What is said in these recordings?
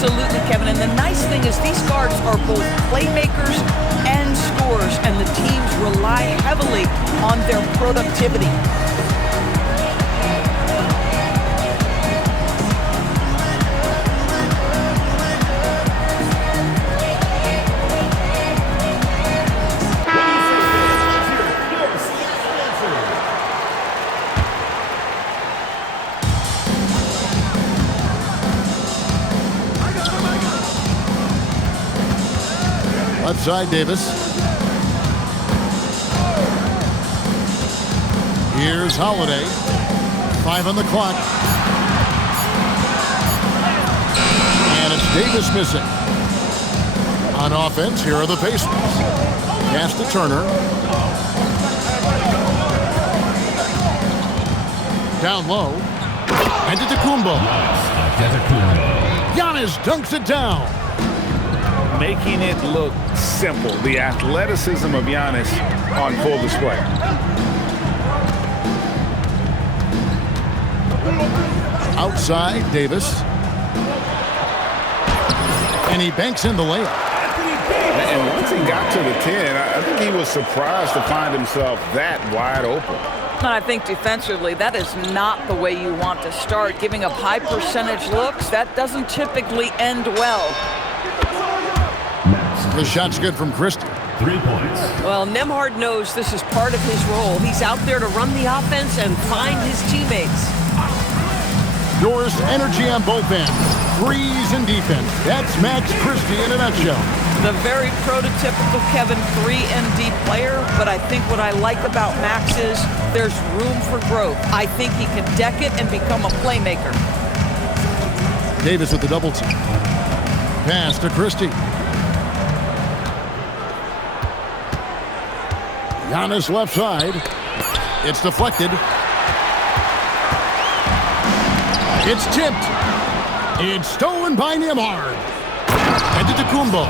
Absolutely, Kevin. And the nice thing is these guards are both playmakers and scorers, and the teams rely heavily on their productivity. Left side, Davis. Here's Holiday. 5 on the clock. And it's Davis missing. On offense, here are the Pacers. Pass to Turner. Down low. And to Antetokounmpo. Giannis dunks it down. Making it look simple. The athleticism of Giannis on full display. Outside, Davis. And he banks in the layup. And once he got to the 10, I think he was surprised to find himself that wide open. And I think defensively, that is not the way you want to start. Giving up high percentage looks, that doesn't typically end well. The shot's good from Christie. 3 points. Well, Nembhard knows this is part of his role. He's out there to run the offense and find his teammates. Purest energy on both ends. Threes and defense. That's Max Christie in a nutshell. The very prototypical Kevin 3-and-D player, but I think what I like about Max is there's room for growth. I think he can deck it and become a playmaker. Davis with the double team. Pass to Christie. Giannis left side. It's deflected. It's tipped. It's stolen by Nembhard. Antetokounmpo.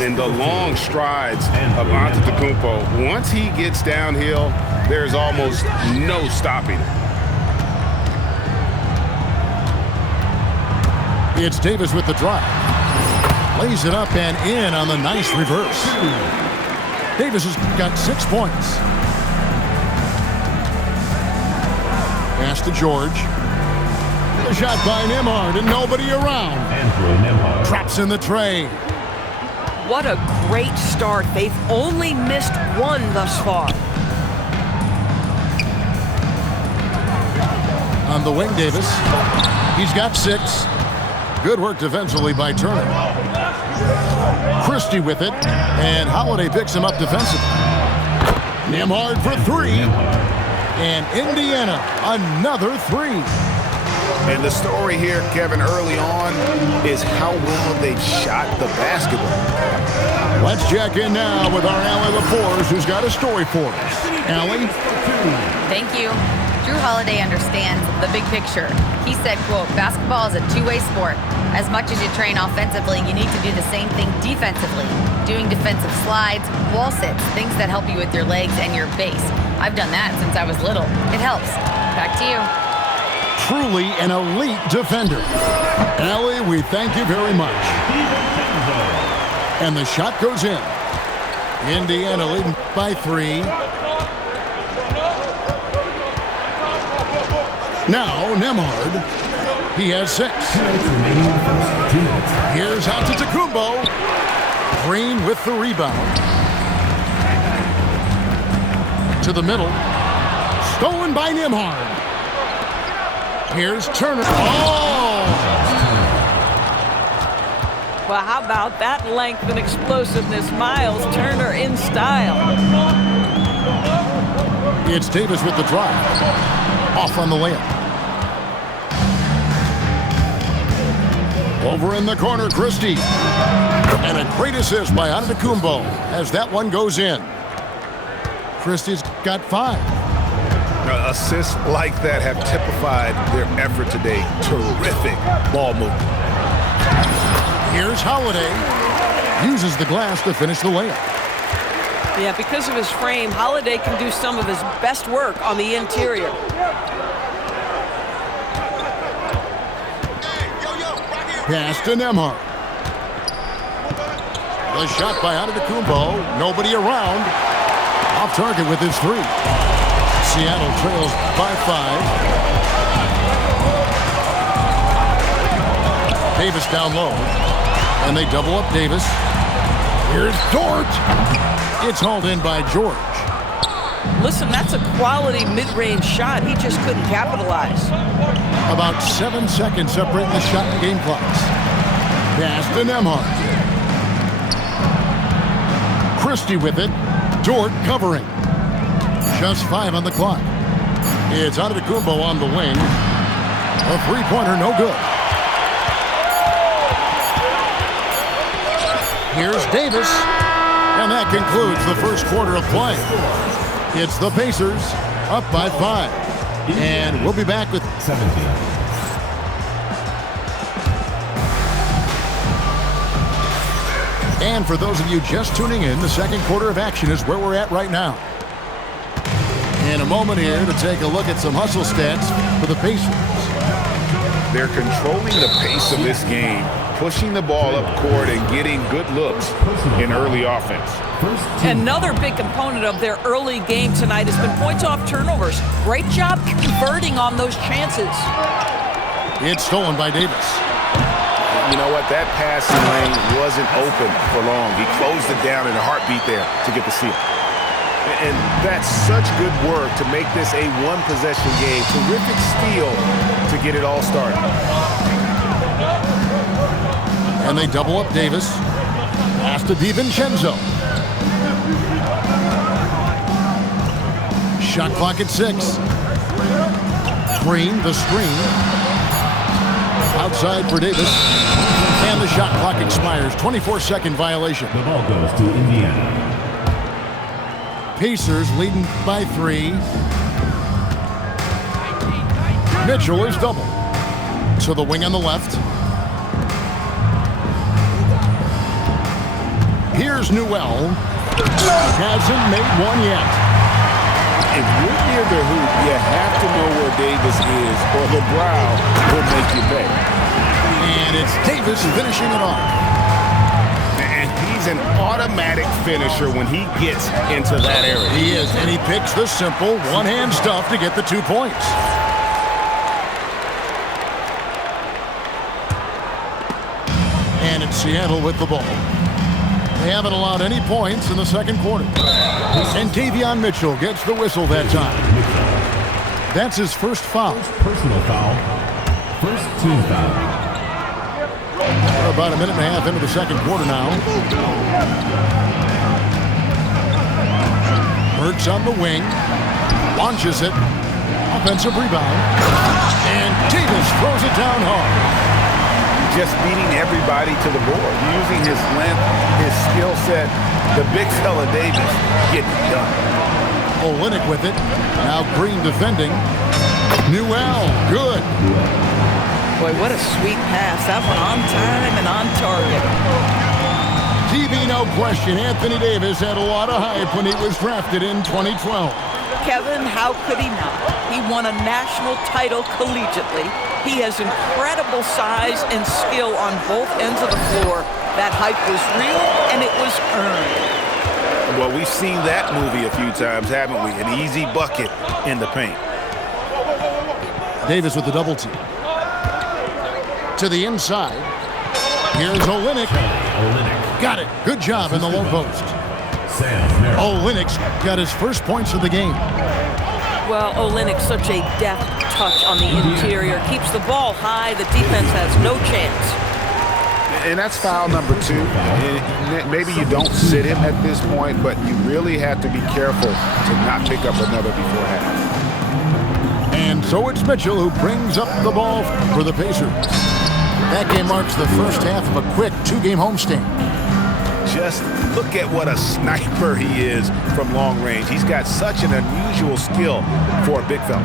And the long strides of Antetokounmpo. Once he gets downhill, there's almost no stopping him. It's Davis with the drive. Lays it up and in on the nice reverse. Davis has got 6 points. Pass to George. The shot by Nembhard and nobody around. Traps in the tray. What a great start. They've only missed one thus far. On the wing, Davis. He's got 6. Good work defensively by Turner. Christie with it, and Holiday picks him up defensively. Nembhard for 3. And Indiana, another 3. And the story here, Kevin, early on is how well they've shot the basketball. Let's check in now with our Allie LaForce, who's got a story for us. Allie? Thank you. Drew Holiday understands the big picture. He said, quote, basketball is a two-way sport. As much as you train offensively, you need to do the same thing defensively. Doing defensive slides, wall sits, things that help you with your legs and your base. I've done that since I was little. It helps. Back to you. Truly an elite defender. Allie, we thank you very much. And the shot goes in. Indiana leading by 3. Now Nembhard. He has 6. Here's Antetokounmpo. Green with the rebound. To the middle. Stolen by Nembhard. Here's Turner. Oh! Well, how about that length and explosiveness? Miles Turner in style. It's Davis with the drive. Off on the layup. Over in the corner, Christie. And a great assist by Antetokounmpo as that one goes in. Christie's got 5. Assists like that have typified their effort today. Terrific ball movement. Here's Holiday. Uses the glass to finish the layup. Yeah, because of his frame, Holiday can do some of his best work on the interior. Pass to Nembhard. The shot by Antetokounmpo. Nobody around. Off target with his three. Seattle trails by 5. Davis down low. And they double up Davis. Here's Dort. It's hauled in by George. Listen, that's a quality mid-range shot. He just couldn't capitalize. About 7 seconds separating the shot and game clocks. Pass to Nembhard. Christie with it. Dort covering. Just 5 on the clock. It's Antetokounmpo on the wing. A three-pointer, no good. Here's Davis. And that concludes the first quarter of play. It's the Pacers up by 5. And we'll be back with 17. And for those of you just tuning in, the second quarter of action is where we're at right now. In a moment here to take a look at some hustle stats for the Pacers. They're controlling the pace of this game, pushing the ball up court and getting good looks in early offense. Another big component of their early game tonight has been points off turnovers. Great job converting on those chances. It's stolen by Davis. You know what? That passing lane wasn't open for long. He closed it down in a heartbeat there to get the steal. And that's such good work to make this a one-possession game. Terrific steal to get it all started. And they double up Davis. Pass to DiVincenzo. Shot clock at 6. Green, the screen. Outside for Davis. And the shot clock expires. 24-second violation. The ball goes to Indiana. Pacers leading by 3. Mitchell is double. To the wing on the left. Here's Newell. Hasn't made one yet. If you're near the hoop, you have to know where Davis is, or the brow will make you pay. And it's Davis finishing it off. And he's an automatic finisher when he gets into that area. He is, and he picks the simple one-hand stuff to get the 2 points. And it's Seattle with the ball. They haven't allowed any points in the second quarter. And Davion Mitchell gets the whistle that time. That's his first foul. Personal foul. First team foul. We're about a minute and a half into the second quarter now. Hurts on the wing. Launches it. Offensive rebound. And Davis throws it down hard. Just beating everybody to the board, using his length, his skill set. The big fella Davis getting it done. Olynyk with it. Now Green defending. Newell, good. Boy, what a sweet pass. That one on time and on target. TV, no question. Anthony Davis had a lot of hype when he was drafted in 2012. Kevin, how could he not? He won a national title collegiately. He has incredible size and skill on both ends of the floor. That hype was real, and it was earned. Well, we've seen that movie a few times, haven't we? An easy bucket in the paint. Davis with the double team. To the inside. Here's Olynyk. Got it. Good job in the low post. Olynyk's got his first points of the game. Well, Olynyk, such a deft touch on the interior. Keeps the ball high. The defense has no chance. And that's foul number 2. And maybe you don't sit him at this point, but you really have to be careful to not pick up another before half. And so it's Mitchell who brings up the ball for the Pacers. That game marks the first half of a quick 2-game homestand. Just look at what a sniper he is from long range. He's got such an unusual skill for a big fella.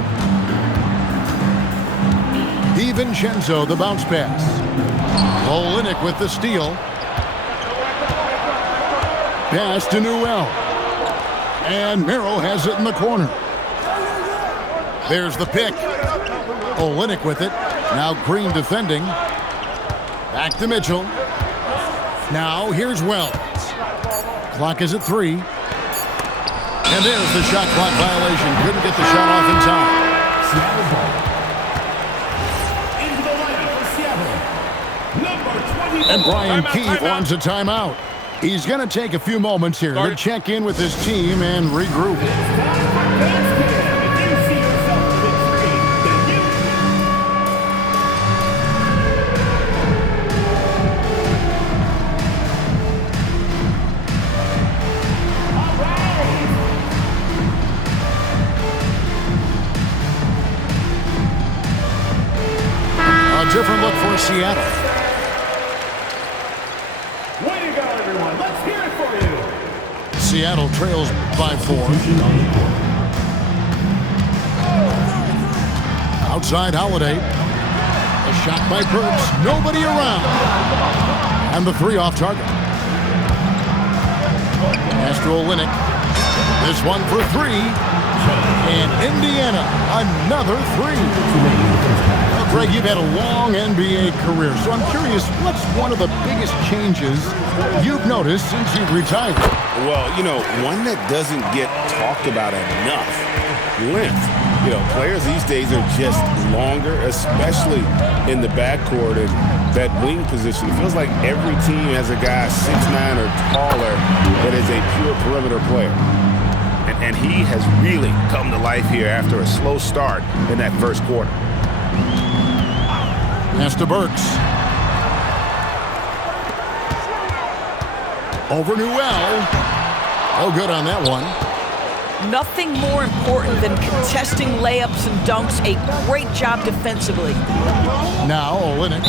DiVincenzo, the bounce pass. Olynyk with the steal. Pass to Newell. And Merrill has it in the corner. There's the pick. Olynyk with it. Now Green defending. Back to Mitchell. Now here's Wells. Clock is at 3. And there's the shot clock violation. Couldn't get the shot off in time. Seattle ball. Into the lineup for Seattle. Number 24. And Brian Keefe wants a timeout. He's going to take a few moments here to check in with his team and regroup. A different look for Seattle. Way to go, everyone. Let's hear it for you. Seattle trails by 4. Outside Holiday. A shot by Burks. Nobody around. And the 3 off target. Pass to Olynyk. This one for 3. And Indiana, another 3. Greg, you've had a long NBA career, so I'm curious, what's one of the biggest changes you've noticed since you've retired? Well, one that doesn't get talked about enough, length. Players these days are just longer, especially in the backcourt and that wing position. It feels like every team has a guy 6'9" or taller that is a pure perimeter player. And he has really come to life here after a slow start in that first quarter. Pass to Burks. Over Newell. Oh, good on that one. Nothing more important than contesting layups and dunks. A great job defensively. Now Olynyk.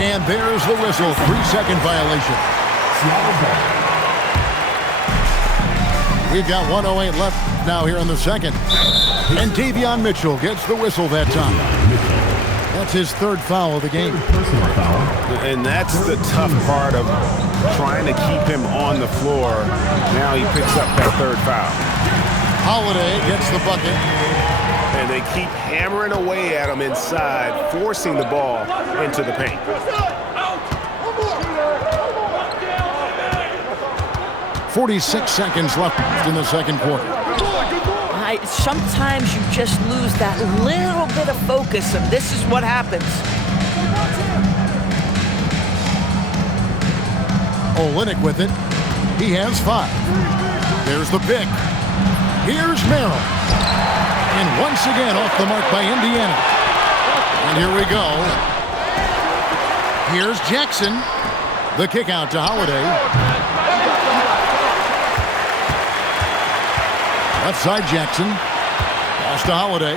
And there's the whistle. 3-second violation. We've got 1:08 left now here in the second. And Davion Mitchell gets the whistle that time. That's his 3rd foul of the game. Personal foul. And that's the tough part of trying to keep him on the floor. Now he picks up that 3rd foul. Holiday gets the bucket. And they keep hammering away at him inside, forcing the ball into the paint. 46 seconds left in the second quarter. Sometimes you just lose that little bit of focus, and this is what happens. Olynyk with it. He has 5. There's the pick. Here's Merrill. And once again off the mark by Indiana. And here we go. Here's Jackson. The kick out to Holiday. Left side Jackson. Pass to Holiday.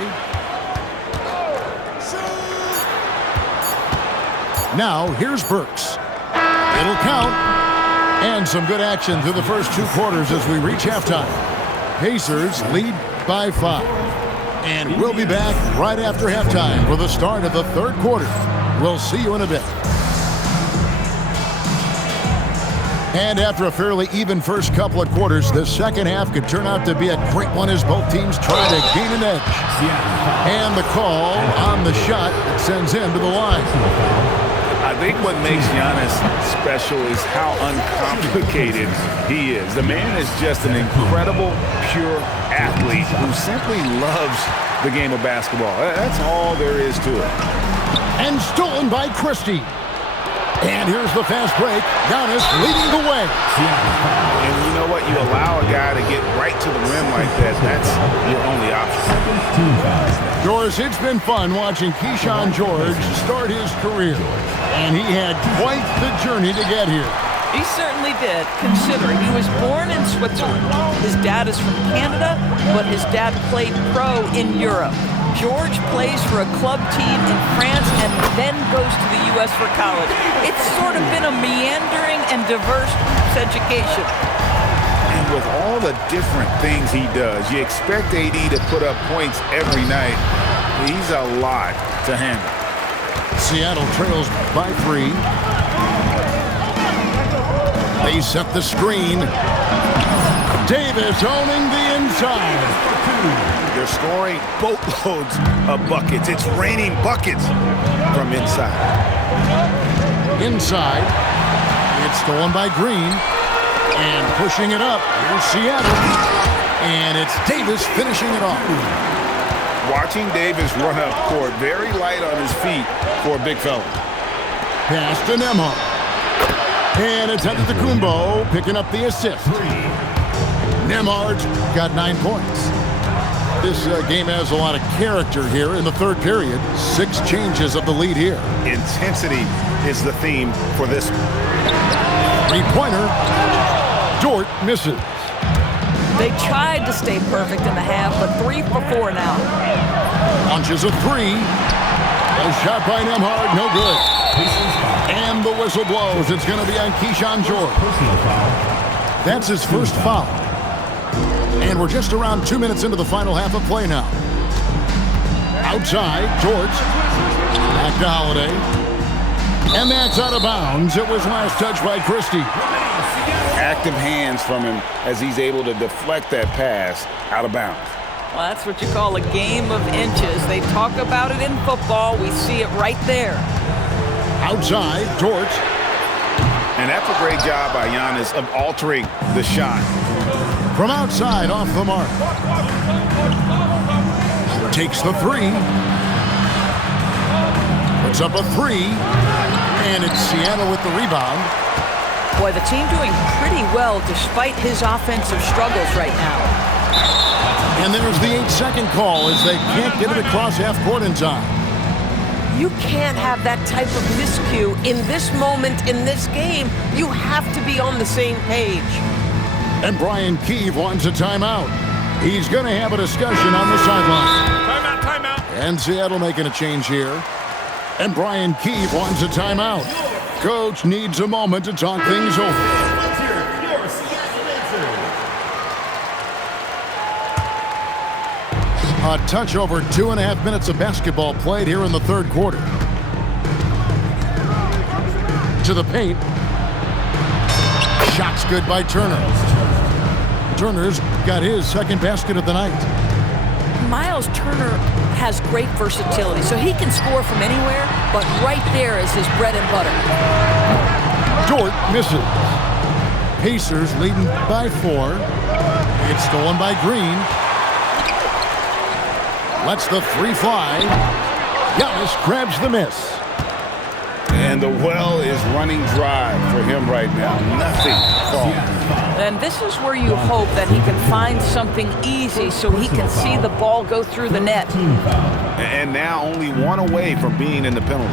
Now here's Burks. It'll count. And some good action through the first 2 quarters as we reach halftime. Pacers lead by 5. And we'll be back right after halftime for the start of the 3rd quarter. We'll see you in a bit. And after a fairly even first couple of quarters, the second half could turn out to be a great one as both teams try to gain an edge. And the call on the shot that sends him to the line. I think what makes Giannis special is how uncomplicated he is. The man is just an incredible, pure athlete who simply loves the game of basketball. That's all there is to it. And stolen by Christie. And here's the fast break. Giannis leading the way. And you know what? You allow a guy to get right to the rim like that. That's your only option. George, it's been fun watching Keyshawn George start his career. And he had quite the journey to get here. He certainly did, considering he was born in Switzerland. His dad is from Canada, but his dad played pro in Europe. George plays for a club team in France and then goes to the U.S. for college. It's sort of been a meandering and diverse education. And with all the different things he does, you expect AD to put up points every night. He's a lot to handle. Seattle trails by 3. They set the screen. Davis owning the inside. They're scoring boatloads of buckets. It's raining buckets from inside. Inside. It's stolen by Green. And pushing it up. Here's Seattle. And it's Davis finishing it off. Watching Davis run up court, very light on his feet for a big fella. Pass to Nembhard. And it's Antetokounmpo picking up the assist. Nembhard's got 9 points. This game has a lot of character here in the third period. 6 changes of the lead here. Intensity is the theme for this one. Three-pointer. Dort misses. They tried to stay perfect in the half, but 3 for 4 now. Launches a 3. A shot by Nembhard, no good. And the whistle blows. It's going to be on Keyshawn George. That's his first foul. And we're just around 2 minutes into the final half of play now. Outside, George. Back to Holiday. And that's out of bounds. It was last touched by Christie. Active hands from him as he's able to deflect that pass out of bounds. Well, that's what you call a game of inches. They talk about it in football. We see it right there. Outside, George. And that's a great job by Giannis of altering the shot. From outside, off the mark. Takes the 3. Puts up a 3. And it's Seattle with the rebound. Boy, the team doing pretty well despite his offensive struggles right now. And there's the 8-second call as they can't get it across half court in time. You can't have that type of miscue in this moment in this game. You have to be on the same page. And Brian Keefe wants a timeout. He's going to have a discussion on the sideline. Timeout. And Seattle making a change here. And Brian Keefe wants a timeout. Coach needs a moment to talk things over. A touch over 2.5 minutes of basketball played here in the third quarter. To the paint. Shot's good by Turner. Turner's got his second basket of the night. Miles Turner has great versatility, so he can score from anywhere, but right there is his bread and butter. Dort misses. Pacers leading by 4. It's stolen by Green. Lets the 3 fly. Giannis grabs the miss. And the well is running dry for him right now. Nothing falling. And this is where you hope that he can find something easy so he can see the ball go through the net. And now only 1 away from being in the penalty.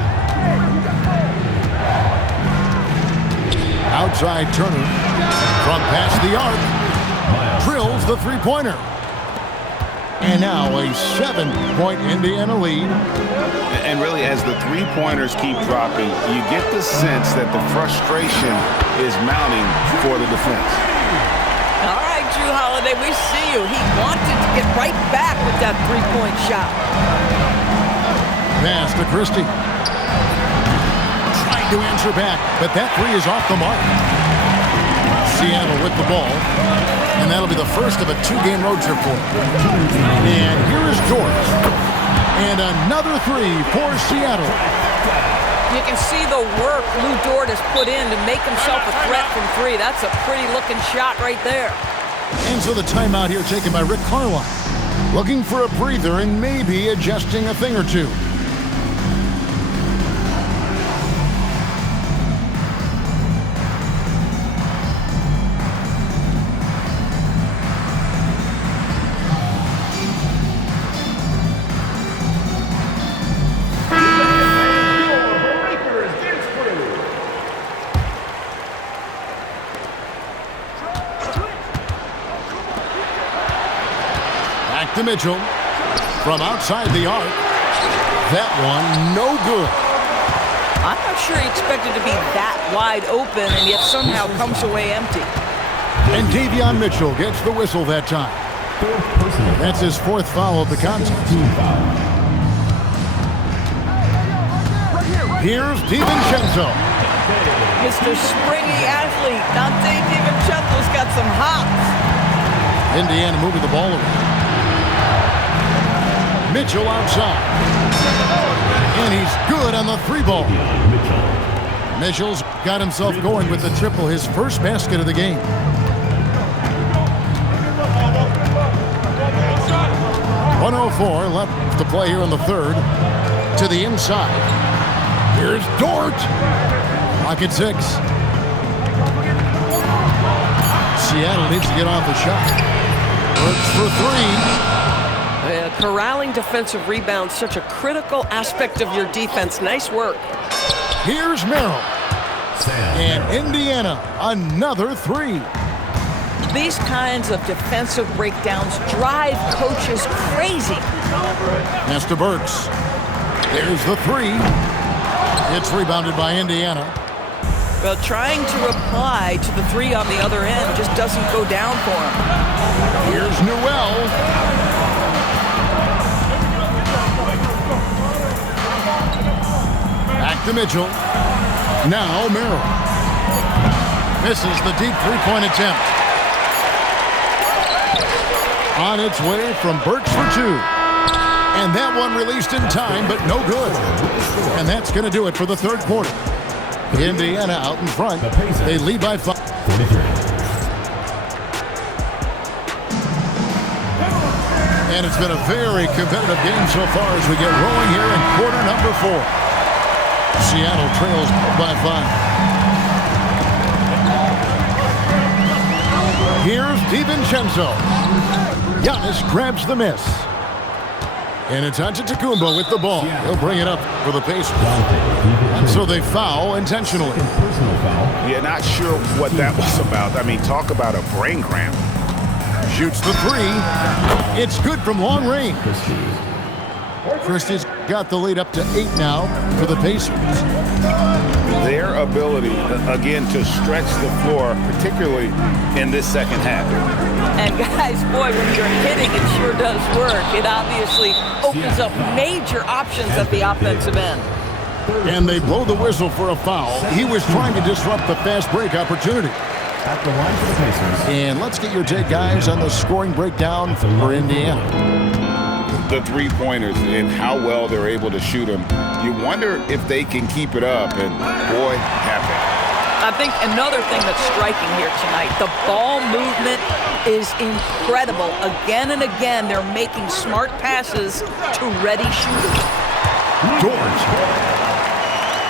Outside Turner. From past the arc. Drills the three-pointer. And now a 7-point Indiana lead. And really, as the three-pointers keep dropping, you get the sense that the frustration is mounting for the defense. All right, Jrue Holiday, we see you. He wanted to get right back with that three-point shot. Pass to Christie. Trying to answer back, but that 3 is off the mark. Seattle with the ball. And that'll be the first of a 2-game road trip for him. And here is George. And another 3 for Seattle. You can see the work Lou Dort has put in to make himself a threat from 3. That's a pretty-looking shot right there. And so the timeout here taken by Rick Carlisle. Looking for a breather and maybe adjusting a thing or two. To Mitchell from outside the arc. That one no good. I'm not sure he expected to be that wide open and yet somehow comes away empty. And Davion Mitchell gets the whistle that time. That's his 4th foul of the contest. Here's DiVincenzo. Mr. Springy athlete, Dante DiVincenzo's got some hops. Indiana moving the ball around. Mitchell outside. And he's good on the 3 ball. Mitchell's got himself going with the triple, his first basket of the game. .104 left to play here in the third. To the inside. Here's Dort. Clock at 6. Seattle needs to get off the shot. Works for 3. Corralling defensive rebounds, such a critical aspect of your defense. Nice work. Here's Merrill. And Indiana, another 3. These kinds of defensive breakdowns drive coaches crazy. Pass to Burks. There's the 3. It's rebounded by Indiana. Well, trying to reply to the 3 on the other end just doesn't go down for him. Here's Newell. Back to Mitchell. Now Merrill. Misses the deep three-point attempt. On its way from Burks for 2. And that one released in time, but no good. And that's going to do it for the third quarter. Indiana out in front. They lead by 5. And it's been a very competitive game so far as we get rolling here in quarter number 4. Seattle trails by 5. Here's DiVincenzo. Giannis grabs the miss. And it's Antetokounmpo with the ball. He'll bring it up for the Pacers. And so they foul intentionally. Yeah, not sure what that was about. I mean, talk about a brain cramp. Shoots the 3. It's good from long range. Christie's got the lead up to 8 now for the Pacers. Their ability, again, to stretch the floor, particularly in this second half. And guys, boy, when you're hitting, it sure does work. It obviously opens up major options at the offensive end. And they blow the whistle for a foul. He was trying to disrupt the fast break opportunity. At the line for the Pacers. And let's get your take, guys, on the scoring breakdown for Indiana. The three-pointers and how well they're able to shoot them. You wonder if they can keep it up, and boy, have they. I think another thing that's striking here tonight, the ball movement is incredible. Again and again, they're making smart passes to ready shooters. Dort.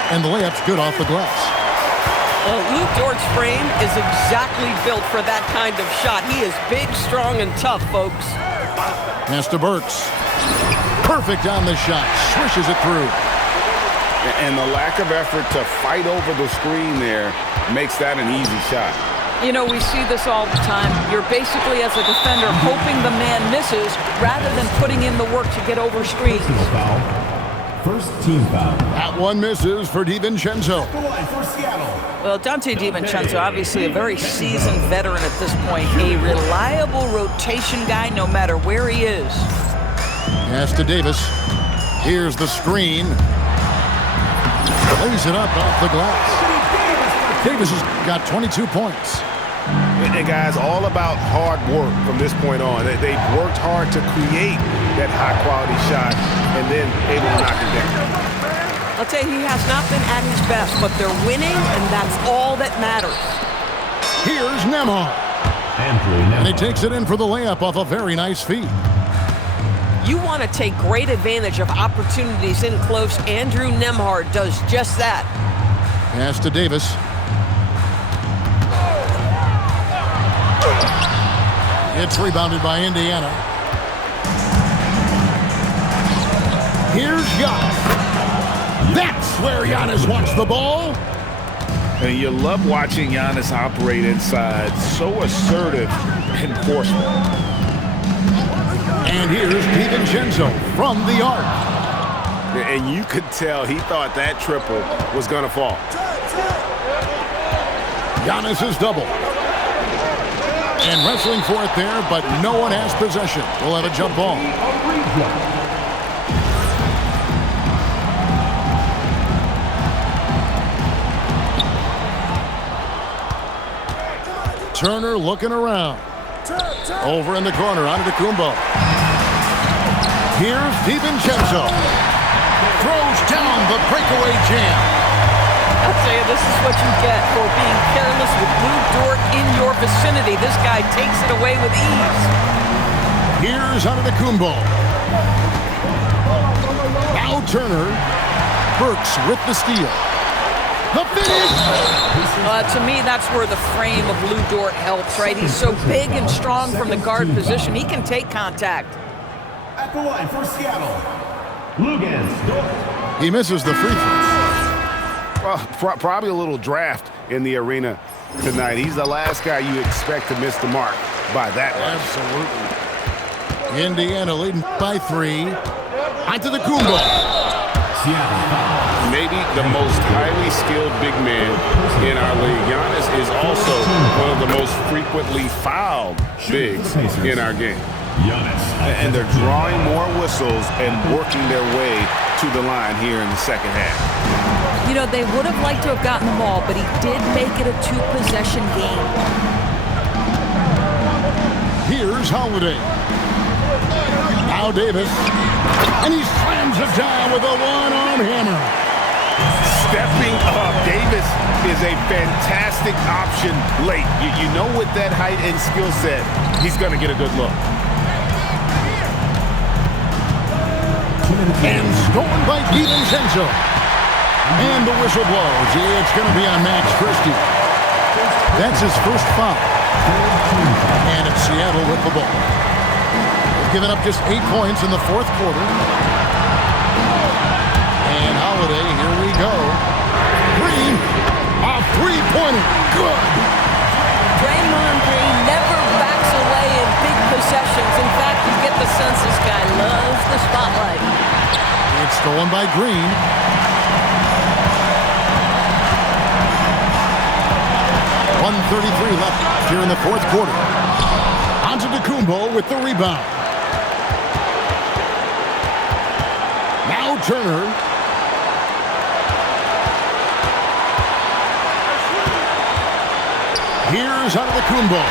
And the layup's good off the glass. Well, Luke Dort's frame is exactly built for that kind of shot. He is big, strong, and tough, folks. Pass to Burks. Perfect on the shot. Swishes it through. And the lack of effort to fight over the screen there makes that an easy shot. You know, we see this all the time. You're basically, as a defender, hoping the man misses rather than putting in the work to get over screens. First team foul. That one misses for DiVincenzo. The line for Seattle. Well, Dante DiVincenzo, obviously a very seasoned veteran at this point. A reliable rotation guy no matter where he is. Pass to Davis. Here's the screen. Lays it up off the glass. Davis has got 22 points. And guys, all about hard work from this point on. They've worked hard to create that high-quality shot and then able to knock it down. I'll tell you, he has not been at his best, but they're winning, and that's all that matters. Here's Nembhard. And he takes it in for the layup off a very nice feed. You want to take great advantage of opportunities in close. Andrew Nembhard does just that. Pass to Davis. It's rebounded by Indiana. Here's Giannis. That's where Giannis wants the ball. And you love watching Giannis operate inside. So assertive and forceful. And here's DiVincenzo from the arc. And you could tell he thought that triple was going to fall. Giannis is double. And wrestling for it there, but no one has possession. We'll have a jump ball. Turner looking around. Over in the corner, Antetokounmpo. Here's DiVincenzo. Throws down the breakaway jam. I'll tell you, this is what you get for being careless with Lou Dort in your vicinity. This guy takes it away with ease. Here's Antetokounmpo. Now Turner. Burks with the steal. The finish! To me, that's where the frame of Lou Dort helps, right? He's so big and strong from the guard position. He can take contact. At the line for Seattle, Luguentz Dort. He misses the free throw. Well, probably a little draft in the arena tonight. He's the last guy you expect to miss the mark by that much. Absolutely. Indiana leading by 3. Antetokounmpo. Maybe the most highly skilled big man in our league. Giannis is also one of the most frequently fouled bigs in our game. And they're drawing more whistles and working their way to the line here in the second half. You know, they would have liked to have gotten the ball, but he did make it a 2-possession game. Here's Holiday. Now Davis. And he slams it down with a one-arm hammer. Stepping up, Davis is a fantastic option late. You know with that height and skill set, he's going to get a good look. And stolen by DiVincenzo. And the whistle blows. It's going to be on Max Christie. That's his first foul. And it's Seattle with the ball. They've given up just 8 points in the fourth quarter. And Holiday, here we go. Green, a three-pointer. Good. Draymond Green never backs away in big possessions. In fact, you get the sense this guy loves the spotlight. It's stolen by Green. .133 left here in the fourth quarter. Antetokounmpo with the rebound. Now Turner. Here's Antetokounmpo.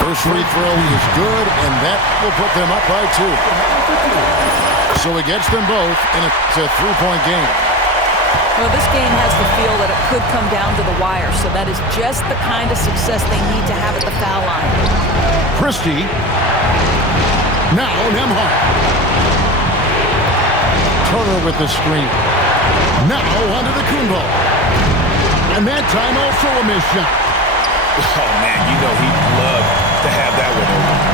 First free throw is good, and that will put them up by 2. So he gets them both, and it's a 3-point game. Well, this game has the feel that it could come down to the wire, so that is just the kind of success they need to have at the foul line. Christie. Now Nembhard. Turner with the screen. Now Antetokounmpo. And that time also a missed shot. Oh, man, you know he'd love to have that one over.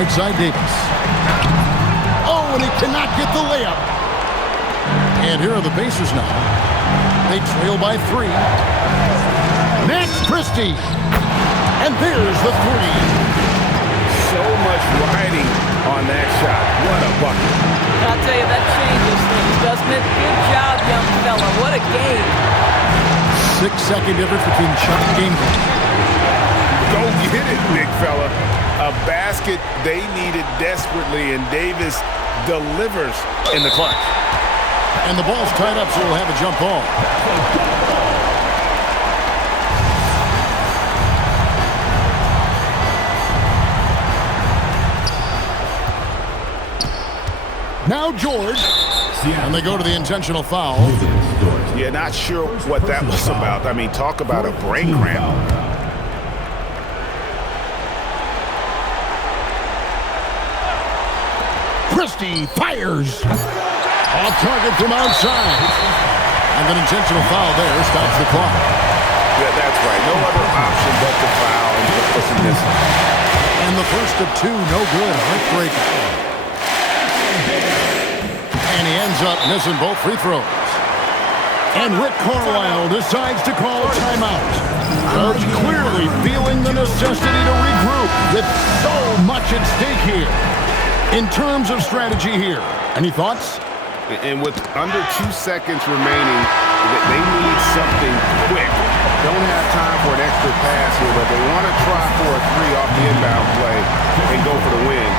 Right side Davis. Oh, and he cannot get the layup. And here are the Pacers now. They trail by 3. Max Christie. And there's the 3. So much riding on that shot. What a bucket. I'll tell you, that changes things, doesn't it? Good job, young fella. What a game. 6-second difference between shot and game. Go get it, big fella. A basket they needed desperately, and Davis delivers in the clutch. And the ball's tied up, so we'll have a jump ball. Now George. And they go to the intentional foul. Yeah, not sure what that was about. I mean, talk about a brain cramp. Christie fires. Off target from outside. And an intentional foul there stops the clock. Yeah, that's right. No other option but to foul and put this in this. And the first of 2, no good. Heartbreaker. And he ends up missing both free throws. And Rick Carlisle decides to call a timeout. Coach clearly feeling the necessity to regroup with so much at stake here. In terms of strategy here, any thoughts? And with under 2 seconds remaining, they need something quick. Don't have time for an extra pass here, but they want to try for a 3 off the inbound play and go for the win.